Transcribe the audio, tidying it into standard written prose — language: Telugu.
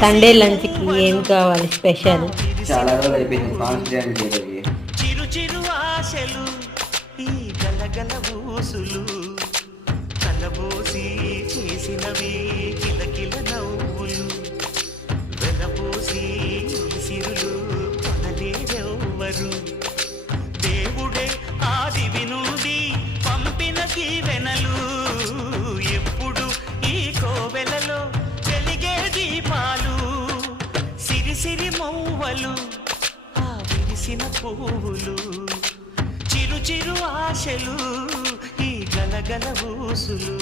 సండే లంచ్కి ఏం కావాలి స్పెషల్? చాలా రోజులు అయిపోయింది కాన్స్టిట్యూంట్ చేయడానికి. చిరు చిరు ఆశలు ఈ గలగల ఊసులు కలబోసి చేసినవి కిలకిల నవ్వులు వెలబోసి సిరులు కొనలేరెవ్వరు దేవుడే ఆదివి నుండి పంపిన దీవెనలు ఎప్పుడు ఈ కోవెలలో వెలిగే దీపాలు సిరి మౌవలు ఆ విరిసిన పువ్వులు చిరు చిరు ఆశలు ఈ గలగల ఊసులు.